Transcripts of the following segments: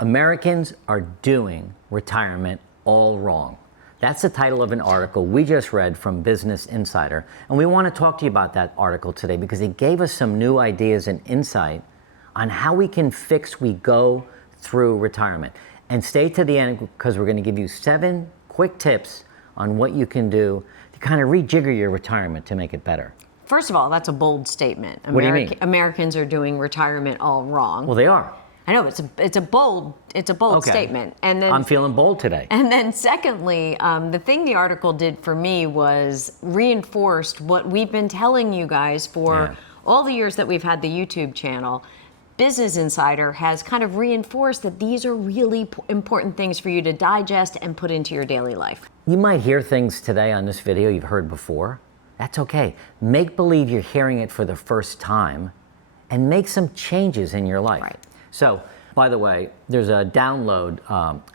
Americans are doing retirement all wrong. That's the title of an article we just read from Business Insider. And we want to talk to you about that article today because it gave us some new ideas and insight on how we can fix we go through retirement. And stay to the end because we're going to give you 7 quick tips on what you can do to kind of rejigger your retirement to make it better. First of all, that's a bold statement. What do you mean? Americans are doing retirement all wrong. Well, they are. I know it's a bold Okay. statement. And then I'm feeling bold today. And then secondly, the thing the article did for me was reinforced what we've been telling you guys for all the years that we've had the YouTube channel. Business Insider has kind of reinforced that these are really important things for you to digest and put into your daily life. You might hear things today on this video you've heard before. That's okay. Make believe you're hearing it for the first time and make some changes in your life. Right. So, by the way, there's a download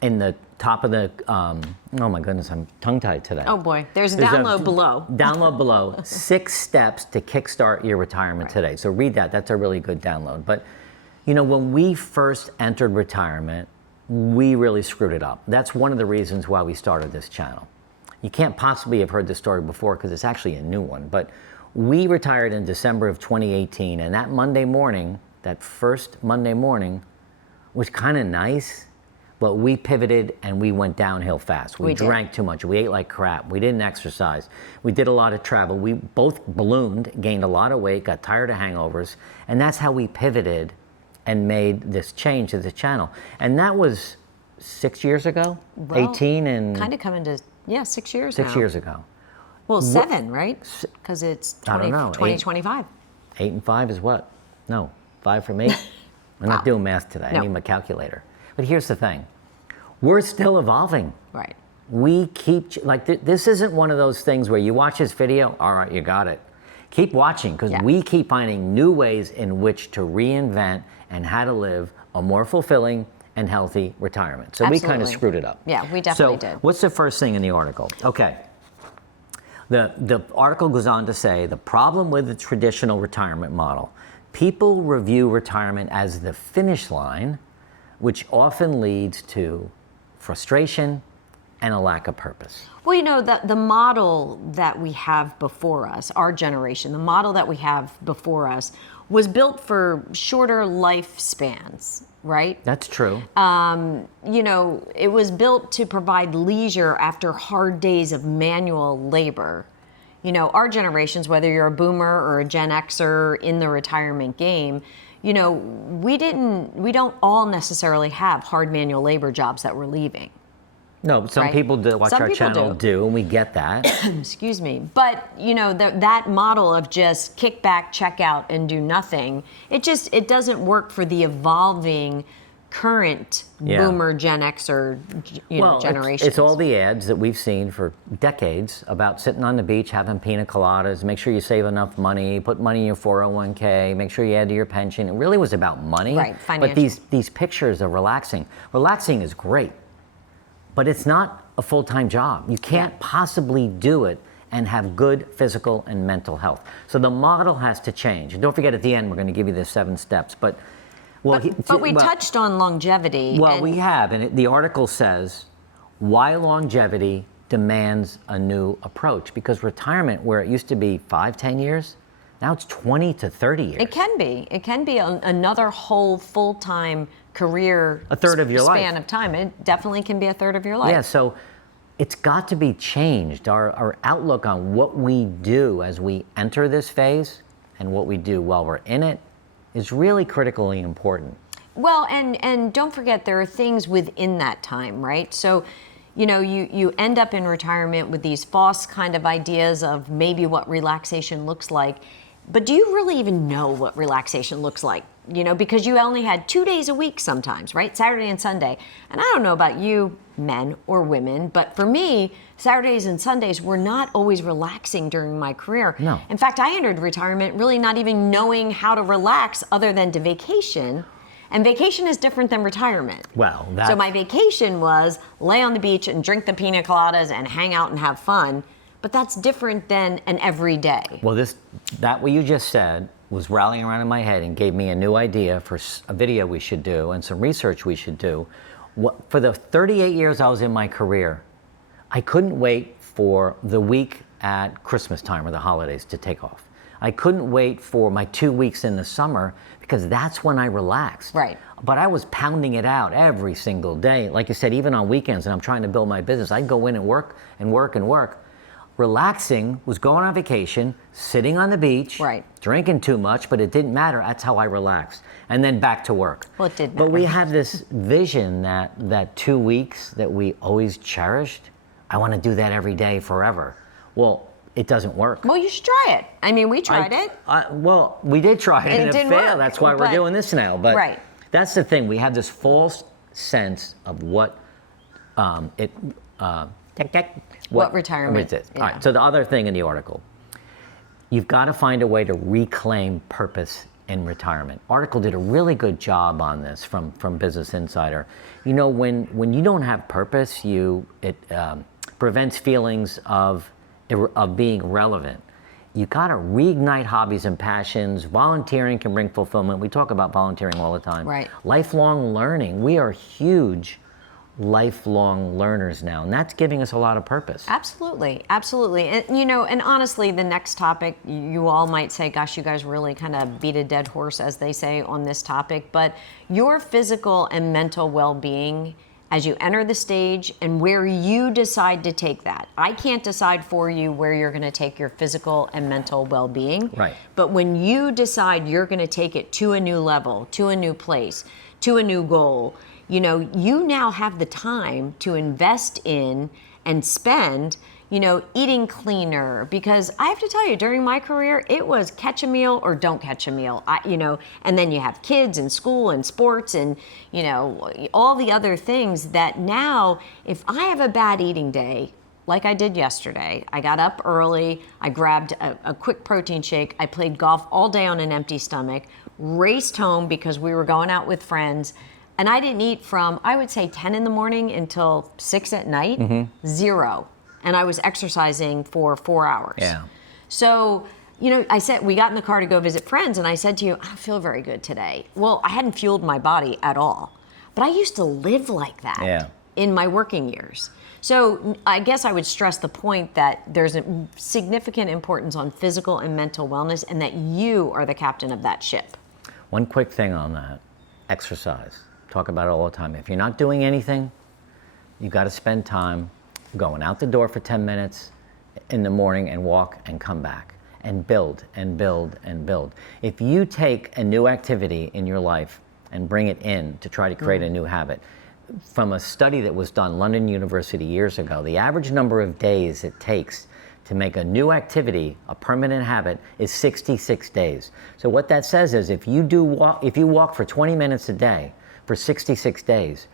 in the top of the, oh my goodness, I'm tongue-tied today. Oh boy, there's a download below. Download below, 6 steps to kickstart your retirement today. So read that, that's a really good download. But, you know, when we first entered retirement, we really screwed it up. That's one of the reasons why we started this channel. You can't possibly have heard this story before because it's actually a new one, but we retired in December of 2018, and that Monday morning, that first Monday morning, was kind of nice, but we pivoted and we went downhill fast. We drank too much. We ate like crap. We didn't exercise. We did a lot of travel. We both ballooned, gained a lot of weight, got tired of hangovers, and that's how we pivoted and made this change to the channel. And that was 6 years ago? Well, 18 and... kind of coming to, 6 years 6 now. years ago. Well, 7, right? Because it's 2025. 8 and 5 is what? No, 5 from 8? I'm not doing math today. I need my calculator. But here's the thing. We're still evolving. Right. We keep, like, this isn't one of those things where you watch this video, all right, you got it. Keep watching, because we keep finding new ways in which to reinvent and how to live a more fulfilling and healthy retirement. So we kind of screwed it up. Yeah, we definitely did. So what's the first thing in the article? Okay. The article goes on to say, the problem with the traditional retirement model, people review retirement as the finish line, which often leads to frustration and a lack of purpose. Well, you know, the model that we have before us, our generation, the model that we have before us was built for shorter lifespans, right? That's true. You know, it was built to provide leisure after hard days of manual labor. You know, our generations, whether you're a boomer or a Gen Xer in the retirement game, you know, we don't all necessarily have hard manual labor jobs that we're leaving. No, but some people do watch our channel do, and we get that. Excuse me. But, you know, that model of just kick back, check out, and do nothing, it doesn't work for the evolving current boomer, Gen Xer, generation. It's all the ads that we've seen for decades about sitting on the beach, having pina coladas, make sure you save enough money, put money in your 401k, make sure you add to your pension. It really was about money. Right, financial. But these pictures of relaxing. Relaxing is great, but it's not a full-time job. You can't possibly do it and have good physical and mental health. So the model has to change. And don't forget, at the end, we're going to give you the 7 steps. But we touched on longevity. Well, we have, and the article says why longevity demands a new approach. Because retirement, where it used to be 5-10 years, now it's 20 to 30 years. It can be. It can be another whole full-time career. A third of your life. Span of time. It definitely can be a third of your life. Yeah, so it's got to be changed. Our outlook on what we do as we enter this phase and what we do while we're in it is really critically important. Well, and don't forget, there are things within that time, right? So, you know, you end up in retirement with these false kind of ideas of maybe what relaxation looks like. But do you really even know what relaxation looks like? You know, because you only had 2 days a week sometimes, right? Saturday and Sunday. And I don't know about you, men or women, but for me, Saturdays and Sundays were not always relaxing during my career. No. In fact, I entered retirement really not even knowing how to relax other than to vacation. And vacation is different than retirement. Well, So my vacation was lay on the beach and drink the pina coladas and hang out and have fun. But that's different than an everyday. Well, that what you just said was rallying around in my head and gave me a new idea for a video we should do and some research we should do. For the 38 years I was in my career, I couldn't wait for the week at Christmas time or the holidays to take off. I couldn't wait for my 2 weeks in the summer because that's when I relaxed. Right. But I was pounding it out every single day. Like you said, even on weekends, and I'm trying to build my business, I'd go in and work and work and work. Relaxing was going on vacation, sitting on the beach, right, drinking too much, but it didn't matter. That's how I relaxed. And then back to work. Well, it did matter. But we have this vision that 2 weeks that we always cherished, I want to do that every day forever. Well, it doesn't work. Well, you should try it. I mean, we tried it. Well, we did try it and it didn't failed. work, That's why we're doing this now. But right. That's the thing. We have this false sense of what retirement is. Yeah. All right, so the other thing in the article, you've got to find a way to reclaim purpose in retirement. Article did a really good job on this from Business Insider. You know, when you don't have purpose, it prevents feelings of being relevant. You got to reignite hobbies and passions. Volunteering can bring fulfillment. We talk about volunteering all the time. Right. Lifelong learning. We are huge lifelong learners now, and that's giving us a lot of purpose. Absolutely, absolutely. And you know, and honestly, the next topic, you all might say, gosh, you guys really kind of beat a dead horse, as they say, on this topic, but your physical and mental well-being as you enter the stage and where you decide to take that. I can't decide for you where you're going to take your physical and mental well-being. Right. But when you decide you're going to take it to a new level, to a new place, to a new goal, you know, you now have the time to invest in and spend, you know, eating cleaner. Because I have to tell you, during my career, it was catch a meal or don't catch a meal. You know, and then you have kids and school and sports and, you know, all the other things that now, if I have a bad eating day, like I did yesterday, I got up early, I grabbed a quick protein shake, I played golf all day on an empty stomach, raced home because we were going out with friends, and I didn't eat from, I would say, 10 in the morning until 6 at night, zero. And I was exercising for 4 hours. Yeah. So, you know, I said, we got in the car to go visit friends, and I said to you, I don't feel very good today. Well, I hadn't fueled my body at all. But I used to live like that in my working years. So I guess I would stress the point that there's a significant importance on physical and mental wellness, and that you are the captain of that ship. One quick thing on that, exercise. Talk about it all the time. If you're not doing anything, you got to spend time going out the door for 10 minutes in the morning and walk and come back and build and build and build. If you take a new activity in your life and bring it in to try to create a new habit, from a study that was done, London University years ago, the average number of days it takes to make a new activity a permanent habit is 66 days. So what that says is if you walk for 20 minutes a day for 66 days,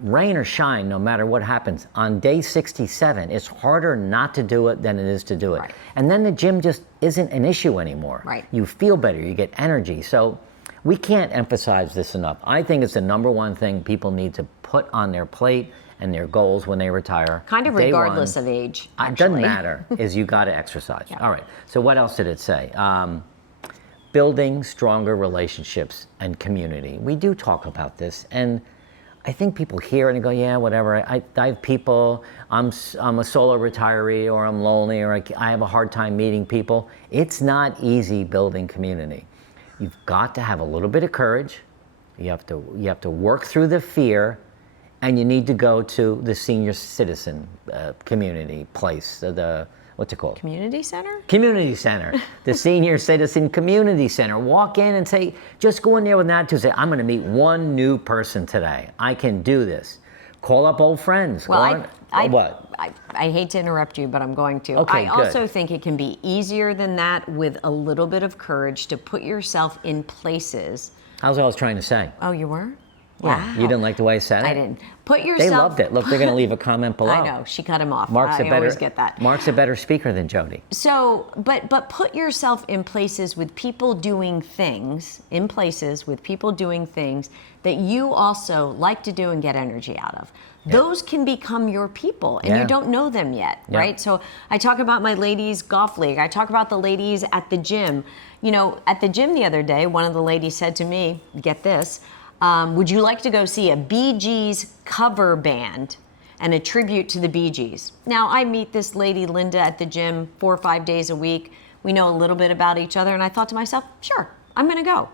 rain or shine, no matter what happens, on day 67, it's harder not to do it than it is to do it. Right. And then the gym just isn't an issue anymore. Right. You feel better, you get energy. So we can't emphasize this enough. I think it's the number one thing people need to put on their plate and their goals when they retire. Kind of regardless of age, It doesn't matter, is you got to exercise. Yeah. All right, so what else did it say? Building stronger relationships and community. We do talk about this, and I think people hear it and go, yeah, whatever. I have people, I'm a solo retiree, or I'm lonely, or I have a hard time meeting people. It's not easy building community. You've got to have a little bit of courage. You have to work through the fear, and you need to go to the senior citizen community place, what's it called? Community center? Community center, the senior citizen community center. Walk in and say, just go in there with an attitude, say, I'm going to meet one new person today. I can do this. Call up old friends. Well, what? I hate to interrupt you, but I'm going to. Okay, I also think it can be easier than that with a little bit of courage to put yourself in places. How's what I was trying to say? Oh, you were? Yeah, you didn't like the way I said it? I didn't. Put yourself. They loved it. Look, they're going to leave a comment below. I know, she cut him off. Mark's I always get that. Mark's a better speaker than Jody. So, but put yourself in places with people doing things, that you also like to do and get energy out of. Yeah. Those can become your people, and you don't know them yet, right? So I talk about my ladies' golf league. I talk about the ladies at the gym. You know, at the gym the other day, one of the ladies said to me, get this, would you like to go see a Bee Gees cover band and a tribute to the Bee Gees? Now, I meet this lady, Linda, at the gym 4 or 5 days a week. We know a little bit about each other, and I thought to myself, sure, I'm going to go.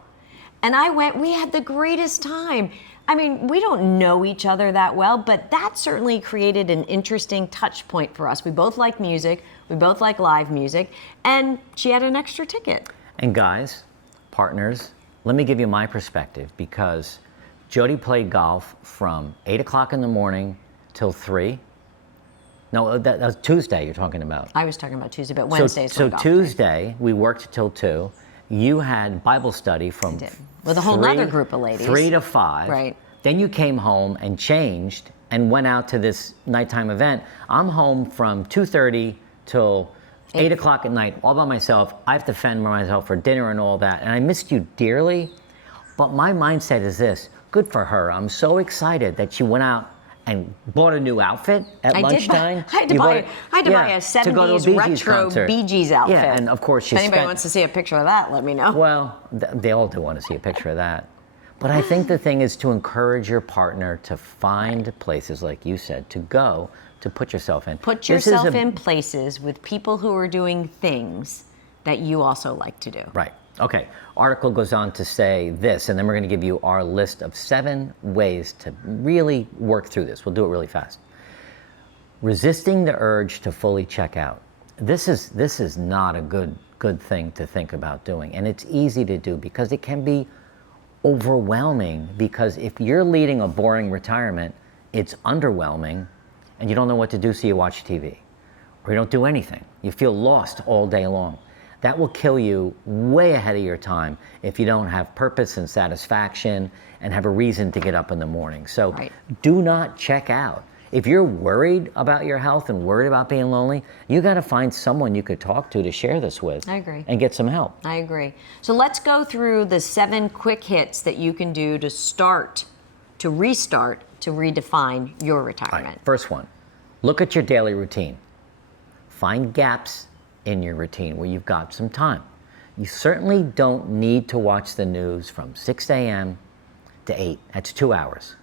And I went, we had the greatest time. I mean, we don't know each other that well, but that certainly created an interesting touch point for us. We both like music, we both like live music, and she had an extra ticket. And guys, partners, let me give you my perspective, because Jody played golf from 8 o'clock in the morning till 3. No, that was Tuesday you're talking about. I was talking about Tuesday, but Wednesday's So golf Tuesday, we worked till 2. You had Bible study from with a whole nother group of ladies. 3 to 5. Right. Then you came home and changed and went out to this nighttime event. I'm home from 2:30 till 8 o'clock at night, all by myself. I have to fend for myself for dinner and all that. And I missed you dearly. But my mindset is this: good for her. I'm so excited that she went out and bought a new outfit at lunchtime. I had to buy a 70s retro Bee Gees outfit. Yeah, and of course if anybody wants to see a picture of that, let me know. Well, they all do want to see a picture of that. But I think the thing is to encourage your partner to find places, like you said, to go, to put yourself in. Put yourself in places with people who are doing things that you also like to do. Right. Okay. Article goes on to say this, and then we're going to give you our list of 7 ways to really work through this. We'll do it really fast. Resisting the urge to fully check out. This is not a good thing to think about doing, and it's easy to do because it can be overwhelming. Because if you're leading a boring retirement, it's underwhelming, and you don't know what to do, so you watch TV, or you don't do anything. You feel lost all day long. That will kill you way ahead of your time if you don't have purpose and satisfaction and have a reason to get up in the morning. So do not check out. If you're worried about your health and worried about being lonely, you got to find someone you could talk to share this with. I agree. And get some help. I agree. So let's go through the 7 quick hits that you can do to restart, to redefine your retirement. All right, first one, look at your daily routine. Find gaps in your routine where you've got some time. You certainly don't need to watch the news from 6 a.m. to 8. That's 2 hours.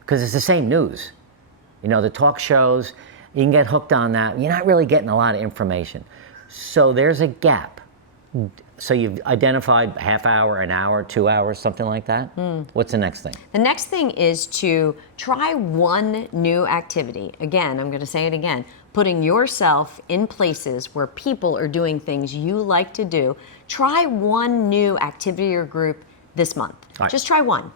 Because it's the same news. You know, the talk shows, you can get hooked on that. You're not really getting a lot of information. So there's a gap. So you've identified half hour, an hour, 2 hours, something like that. What's the next thing? The next thing is to try one new activity. Again, I'm going to say it again. Putting yourself in places where people are doing things you like to do. Try one new activity or group this month. Right. Just try one.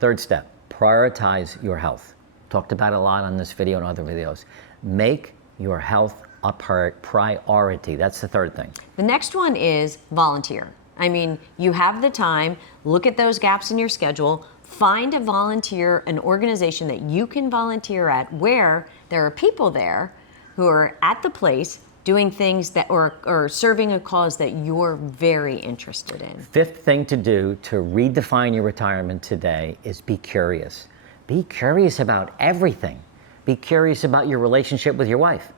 Third step, prioritize your health. Talked about it a lot on this video and other videos. Make your health a priority. That's the third thing. The next one is volunteer. I mean, you have the time, look at those gaps in your schedule, find a volunteer, an organization that you can volunteer at where there are people there who are at the place doing things that or serving a cause that you're very interested in. Fifth thing to do to redefine your retirement today is be curious. Be curious about everything. Be curious about your relationship with your wife.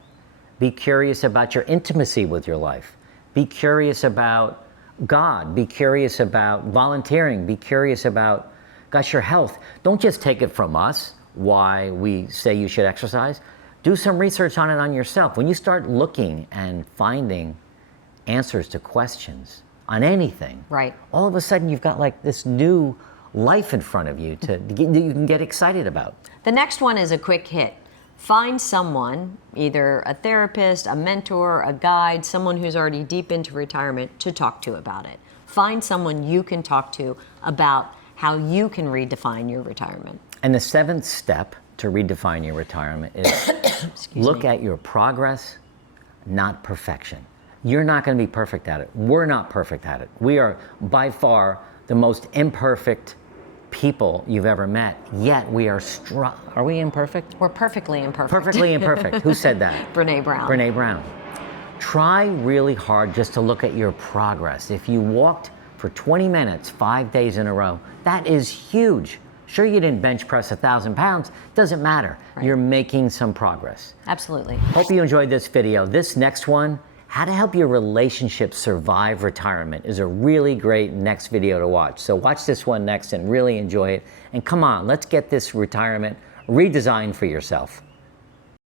Be curious about your intimacy with your life. Be curious about God. Be curious about volunteering. Be curious about, gosh, your health. Don't just take it from us, why we say you should exercise. Do some research on it on yourself. When you start looking and finding answers to questions on anything, right, all of a sudden you've got like this new life in front of you that you can get excited about. The next one is a quick hit. Find someone, either a therapist, a mentor, a guide, someone who's already deep into retirement to talk to about it. Find someone you can talk to about how you can redefine your retirement. And the 7th step to redefine your retirement is look at your progress, not perfection. You're not going to be perfect at it. We're not perfect at it. We are by far the most imperfect people you've ever met, yet we are are we imperfect? We're perfectly imperfect. Perfectly imperfect. Who said that? Brene Brown. Brene Brown. Try really hard just to look at your progress. If you walked for 20 minutes, 5 days in a row, that is huge. Sure, you didn't bench press 1,000 pounds, doesn't matter. Right. You're making some progress. Absolutely. Hope you enjoyed this video. This next one, how to help your relationship survive retirement, is a really great next video to watch. So watch this one next and really enjoy it. And come on, let's get this retirement redesigned for yourself.